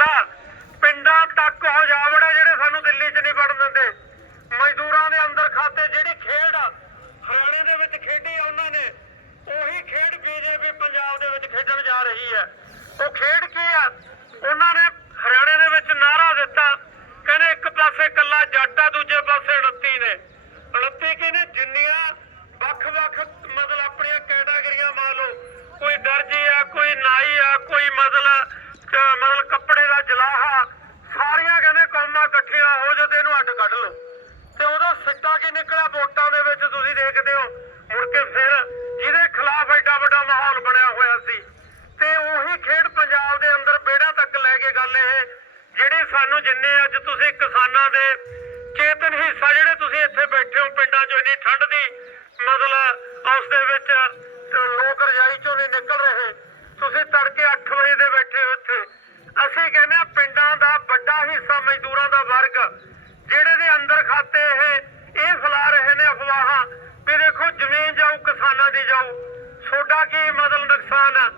ਜਾਵੜਾ ਪਿੰਡਾਂ ਤੱਕ ਉਹ ਜਾਵੜਾ ਜਿਹੜੇ ਸਾਨੂੰ ਦਿੱਲੀ 'ਚ ਨਹੀਂ ਵੜਨ ਦਿੰਦੇ। ਮਜ਼ਦੂਰਾਂ ਦੇ ਅੰਦਰ ਖਾਤੇ ਜਿਹੜੀ ਖੇਡ ਹਰਿਆਣੇ ਦੇ ਵਿੱਚ ਖੇਡੀ ਉਹਨਾਂ ਨੇ, ਉਹੀ ਖੇਡ ਬੀਜੇਪੀ ਪੰਜਾਬ ਦੇ ਵਿੱਚ ਖੇਡਣ ਜਾ ਰਹੀ ਹੈ। ਉਹ ਖੇਡ ਕੀ ਆ? ਉਹਨਾਂ ਨੇ ਹਰਿਆਣੇ ਦੇ ਵਿੱਚ ਨਾਰਾ ਦਿੱਤਾ, ਕਹਿੰਦੇ ਇੱਕ ਪਾਸੇ ਕੱਲਾ ਜੱਟ ਆ, ਦੂਜੇ ਪਾਸੇ 29 ਨੇ। 29 ਕਿਹਨੇ ਜਿੰਨੀਆਂ ਵੱਖ-ਵੱਖ ਮਤਲਬ ਆਪਣੀਆਂ ਕੈਟਾਗਰੀਆਂ ਮੰਨ ਲਓ, ਕੋਈ ਦਰਜੀ ਆ, ਕੋਈ ਨਾਈ ਆ, ਕੋਈ ਮਤਲਬ ਮਤਲਬ ਕੱਪੜੇ ਦਾ ਜਲਾਹਾ, ਸਾਰੀਆਂ ਕਹਿੰਦੇ ਕੌਮਾਂ ਇਕੱਠੀਆਂ ਹੋ ਜੋ ਤੇ ਇਹਨੂੰ ਅੱਡ ਕੱਢ ਲਓ। ਤੇ ਉਹਦਾ ਸਿੱਟਾ ਕੀ ਨਿਕਲਿਆ? ਵੋਟਾਂ ਦੇ ਵਿੱਚ ਤੁਸੀਂ ਦੇਖਦੇ ਹੋ, ਮੁੜ ਕੇ ਫਿਰ ਜਿਹਦੇ ਖਿਲਾਫ ਐਡਾ ਵੱਡਾ ਮਾਹੌਲ ਬਣਿਆ ਹੋਇਆ ਸੀ, ਤੇ ਉਹੀ ਖੇਡ ਪੰਜਾਬ ਦੇ ਅੰਦਰ ਬੇੜਾ ਤੱਕ ਲੈ ਕੇ ਗੱਲ ਇਹ, ਜਿਹੜੇ ਸਾਨੂੰ ਜਿੰਨੇ ਅੱਜ ਤੁਸੀਂ ਕਿਸਾਨਾਂ ਦੇ ਚੇਤਨ ਹਿੱਸਾ ਜਿਹੜੇ ਤੁਸੀਂ ਇੱਥੇ ਬੈਠੇ ਹੋ ਪਿੰਡਾਂ 'ਚੋਂ, ਇੰਨੀ ਠੰਡ ਦੀ ਮਤਲਬ ਉਸ ਦੇ ਵਿੱਚ ਲੋਕ ਰਜਾਈ 'ਚੋਂ ਨਹੀਂ ਨਿਕਲ ਰਹੇ। ਤੁਸੀਂ ਤੜਕੇ 8 ਦੇ ਬੈਠੇ ਉੱਥੇ। ਅਸੀਂ ਕਹਿੰਦੇ ਹਾਂ ਪਿੰਡਾਂ ਦਾ ਵੱਡਾ ਹਿੱਸਾ ਮਜ਼ਦੂਰਾਂ ਦਾ ਵਰਗ, ਜਿਹੜੇ ਦੇ ਅੰਦਰ ਖਾਤੇ ਇਹ ਇਹ ਫੈਲਾ ਰਹੇ ਨੇ ਅਫਵਾਹਾਂ ਵੀ ਦੇਖੋ ਜ਼ਮੀਨ ਜਾਊ, ਕਿਸਾਨਾਂ ਦੀ ਜਾਊ। ਛੋਡਾ ਕੀ ਮਤਲਬ ਨੁਕਸਾਨ ਆ?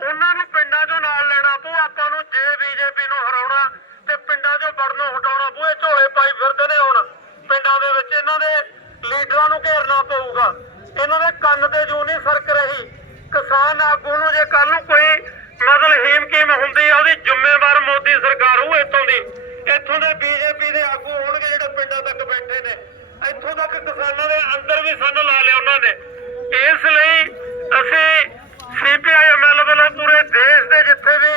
ਉਹਨਾਂ ਨੂੰ ਪਿੰਡਾਂ 'ਚੋਂ ਨਾਲ ਲੈਣਾ ਪਊ, ਆਪਾਂ ਨੂੰ ਜੇ ਬੀਜੇਪੀ ਨੂੰ ਹਰਾਉਣਾ ਤੇ ਪਿੰਡਾਂ 'ਚੋਂ ਵੜਨੋਂ ਹਟਾਉਣਾ ਪਊ, ਇਹ ਝੋਲੇ ਪਾਈ ਫਿਰਦੇ ਨੇ ਹੁਣ। ਪਿੰਡਾਂ ਦੇ ਵਿੱਚ ਇਹਨਾਂ ਦੇ ਲੀਡਰਾਂ ਨੂੰ ਘੇਰਨਾ ਪਊਗਾ। ਇਹਨਾਂ ਦੇ ਕੰਨ ਤੇ ਜੂ ਨਹੀਂ ਸਰਕ ਰਹੀ। ਕਿਸਾਨ ਆਗੂ ਨੂੰ ਜੇ ਕੱਲ ਨੂੰ ਕੋਈ ਮਤਲਬ ਹੀਮ ਕੀਮ ਹੁੰਦੀ ਆ? ਉਹਦੀ ਜ਼ਿੰਮੇਵਾਰ ਮੋਦੀ ਸਰਕਾਰ ਉਹ ਇੱਥੋਂ ਦੀ। ਇੱਥੋਂ ਦੇ ਬੀਜੇਪੀ ਦੇ ਆਗੂ ਹੋਣਗੇ ਜਿਹੜੇ ਪਿੰਡਾਂ ਤੱਕ ਬੈਠੇ ਨੇ ਇੱਥੋਂ ਤੱਕ ਕਿਸਾਨਾਂ ਦੇ ਅੰਦਰ ਵੀ ਸਾਨੂੰ ਲਾ ਲਿਆ ਉਹਨਾਂ ਨੇ ਇਸ ਲਈ ਅਸੀਂ ਸੀਪੀਆਈ ਐਮਐਲ ਵੱਲੋਂ ਪੂਰੇ ਦੇਸ਼ ਦੇ ਜਿੱਥੇ ਵੀ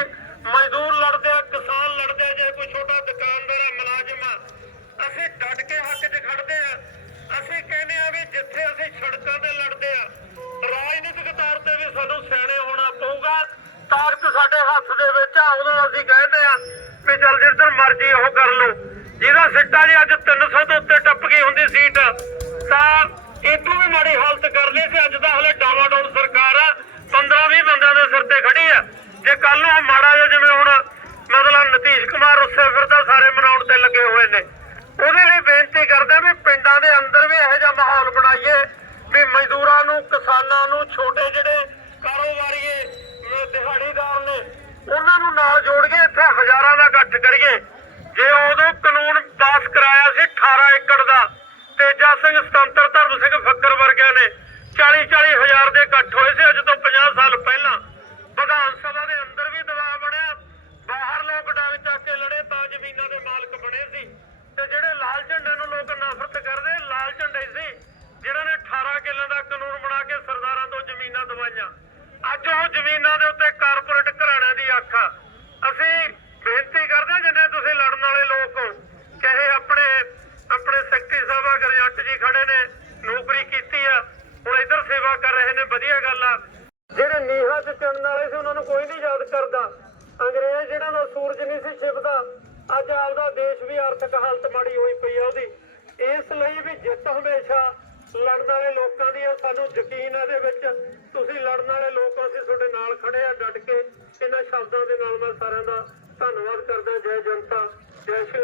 ਮਜ਼ਦੂਰ ਲੜਦੇ ਆ ਕਿਸਾਨ ਲੜਦੇ ਆ ਜੇ ਕੋਈ ਛੋਟਾ ਦੁਕਾਨਦਾਰ ਆ ਮੁਲਾਜ਼ਮ ਆ ਅਸੀਂ ਡਟ ਕੇ ਹੱਕ 'ਚ ਖੜਦੇ ਆ ਅਸੀਂ ਕਹਿੰਦੇ ਆ ਵੀ ਜਿੱਥੇ ਅਸੀਂ ਸੜਕਾਂ ਤੇ ਲੜਦੇ ਆ ਰਾਜਨੀਤਿਕ ਤੌਰ ਤੇ ਵੀ ਸਾਨੂੰ ਸਿਆਣੇ ਹੋਣਾ ਪਊਗਾ ਤਾਕਤ ਸਾਡੇ ਹੱਥ ਦੇ ਵਿੱਚ ਆ ਉਦੋਂ ਅਸੀਂ ਕਹਿੰਦੇ ਆ ਵੀ ਚੱਲ ਜਿੱਧਰ ਮਰਜ਼ੀ ਉਹ ਕਰ ਲਓ। ਜਿਹਦਾ ਸਿੱਟਾ ਜੀ ਅੱਜ 300 ਤੋਂ ਉੱਤੇ ਟੱਪ ਗਈ ਹੁੰਦੀ ਸੀਟ, ਤਾਂ ਇਦੋਂ ਵੀ ਮਾੜੀ ਹਾਲਤ ਕਰ ਲਈ ਸੀ ਅੱਜ ਤਾਂ ਹਲੇ ਡਾਵਾਡੋਲ ਸਰਕਾਰ ਆ 15-20 ਬੰਦਿਆਂ ਦੇ ਸਿਰ ਤੇ ਖੜੀ ਆ। ਜੇ ਕੱਲ ਨੂੰ ਮਾੜਾ ਜਿਹਾ ਜਿਵੇਂ ਹੁਣ ਮਤਲਬ ਨਤੀਸ਼ ਕੁਮਾਰ ਉਸੇ ਫਿਰਦਾ ਸਾਰੇ ਮਨਾਉਣ ਤੇ ਲੱਗੇ ਹੋਏ ਨੇ। ਉਹਦੇ ਲਈ ਬੇਨਤੀ ਕਰਦੇ ਵੀ ਪਿੰਡਾਂ ਦੇ ਅੰਦਰ ਵੀ ਇਹੋ ਜਿਹਾ ਮਾਹੌਲ ਬਣਾਈਏ ਵੀ ਮਜ਼ਦੂਰਾਂ ਨੂੰ ਕਿਸਾਨਾਂ ਨੂੰ ਛੋਟੇ ਜਿਹੜੇ ਕਾਰੋਬਾਰੀਏ ਅਹ ਦਿਹਾੜੀਦਾਰ ਨੇ ਉਹਨਾਂ ਨੂੰ ਨਾਲ ਜੋੜ ਕੇ ਇੱਥੇ ਹਜ਼ਾਰਾਂ ਕਰੀਏ। ਜੇ ਉਦੋਂ ਕਾਨੂੰਨ ਪਾਸ ਕਰਾਇਆ ਸੀ 18 ਏਕੜ ਦਾ, ਤੇਜਾ ਸਿੰਘ ਸੁਤੰਤਰ ਧਰਮ ਸਿੰਘ ਫੱਕਰ ਵਰਗਿਆਂ ਨੇ 40 40 ਹਜ਼ਾਰ ਦੇ ਇਕੱਠ ਹੋਏ ਸੀ, ਅੱਜ ਤੋਂ 50 ਸਾਲ ਪਹਿਲਾਂ। ਵਿਧਾਨ ਸਭਾ ਦੇ ਅੰਦਰ ਵੀ ਦਬਾਅ ਬਣਿਆ। ਬਾਹਰ ਲੋਕ ਡਾਂਗ ਚੱਕ ਕੇ ਲੜੇ ਤਾਂ ਜ਼ਮੀਨਾਂ ਦੇ ਮਾਲਕ ਬਣੇ ਸੀ। ਤੇ ਜਿਹੜੇ ਲਾਲ ਝੰਡੇ ਨੂੰ ਲੋਕ ਨਫ਼ਰਤ ਕਰਦੇ, ਲਾਲ ਝੰਡੇ ਸੀ ਜਿਹੜਾ ਨੇ 18 ਕਿੱਲਿਆਂ ਦਾ ਕਾਨੂੰਨ ਬਣਾ ਕੇ ਸਰਦਾਰਾਂ ਤੋਂ ਜ਼ਮੀਨਾਂ ਦਵਾਈਆਂ। ਅੱਜ ਉਹ ਜ਼ਮੀਨਾਂ ਦੇ ਉੱਤੇ ਕਾਰਪੋਰੇਟ ਘਰਾਣਿਆਂ ਦੀ ਅੱਖ ਅਸੀਂ ਬੇਨਤੀ ਕਰਦੇ ਹਾਂ ਜਿੰਨੇ ਤੁਸੀਂ ਲੜਨ ਵਾਲੇ ਲੋਕ ਹੋ ਚਾਹੇ ਆਪਣੇ ਆਪਣੇ ਸੈਕਟਰੀ ਸਾਹਿਬ ਆ ਗਰਜੰਟ ਜੀ ਖੜੇ ਨੇ ਨੌਕਰੀ ਕੀਤੀ ਆ। ਹੁਣ ਇੱਧਰ ਸੇਵਾ ਕਰ ਰਹੇ ਨੇ, ਵਧੀਆ ਗੱਲ ਆ। ਜਿਹੜੇ ਨੀਹਾਂ 'ਚ ਚੜਨ ਵਾਲੇ ਸੀ, ਉਹਨਾਂ ਨੂੰ ਕੋਈ ਨਹੀਂ ਯਾਦ ਕਰਦਾ। ਅੰਗਰੇਜ਼ ਜਿਹੜਾ ਦਾ ਸੂਰਜ ਨਹੀਂ ਸੀ ਛਿਪਦਾ, ਅੱਜ ਆਪਦਾ ਦੇਸ਼ ਵੀ ਆਰਥਿਕ ਹਾਲਤ ਮਾੜੀ ਹੋਈ ਪਈ ਆ ਉਹਦੀ। ਇਸ ਲਈ ਵੀ ਜਿੱਤ ਹਮੇਸ਼ਾ ਲੜਨ ਵਾਲੇ ਲੋਕਾਂ ਦੀ ਆ। ਸਾਨੂੰ ਯਕੀਨ ਹੈ ਦੇ ਵਿੱਚ, ਤੁਸੀਂ ਲੜਨ ਵਾਲੇ ਲੋਕ ਅਸੀਂ ਤੁਹਾਡੇ ਨਾਲ ਖੜੇ ਆ, ਡਟ ਕੇ ਇਹਨਾਂ ਸ਼ਬਦਾਂ ਦੇ ਨਾਲ ਮੈਂ ਸਾਰਿਆਂ ਦਾ ਧੰਨਵਾਦ ਕਰਦਾ। ਜੈ ਜਨਤਾ, ਜੈ ਸ਼੍ਰੀ